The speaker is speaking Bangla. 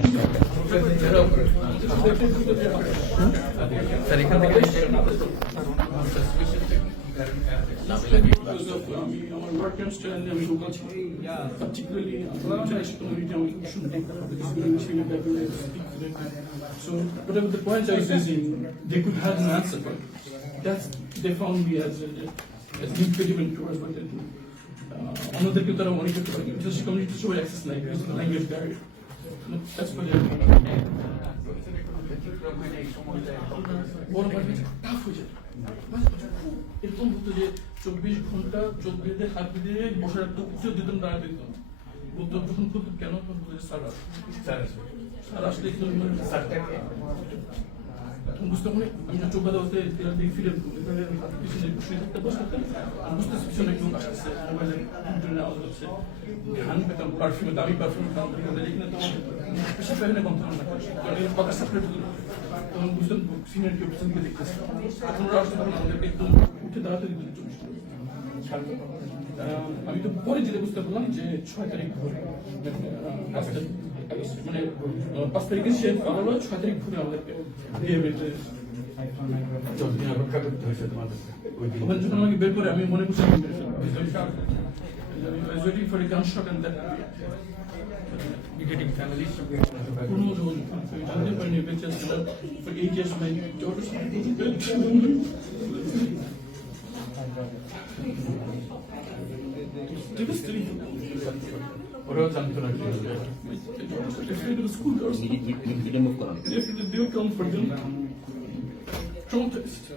um, to to. So whatever the point I was raising, they could have an answer for it. That's they found me as as impediment towards what they do. Uh, অন্যদেরকে তারা মনে করতে পারে কমিউনিটি সবাই অ্যাক্সেস নাই because of চব্বিশ ঘণ্টা চোখ বেঁধে বসে রাখতো দিতাম দাঁড়া কেন স্যার একটু মানে তখন বুঝতে পারি আমি না চোখ বাঁধা হতে এরা দিকে ফিরে এভাবে হাত পিছনে বসে থাকতে বসে থাকতেন আমি বুঝতে পিছনে কেউ আসতেছে মোবাইলে কম্পিউটারে আওয়াজ হচ্ছে ঘ্রাণ পেতাম পারফিউমে দামি পারফিউম দাম এখানে তো বেশি ফেলে কম থাকবে না কারণ এর কথা সাপ্রেট হতো তখন বুঝলাম সিনিয়র কেউ পিছন দিকে দেখতেছে তখন ওরা আসতে তখন আমাদেরকে একদম উঠে দাঁড়াতে দিত আমি তো পরে যেটা বুঝতে পারলাম যে ছয় তারিখ ভোরে মানে পাঁচ সে হলো ছয় তারিখ ভোরে আমাদেরকে দিয়ে বেরোতে যতদিন অপেক্ষা করতে হয়েছে তোমাদের ওই দিন ওখানে যখন আমাকে বের করে আমি মনে করছি Oraya tanıtırak yazıyor. Efendim skoeders. Efendim deelkant van John. John test.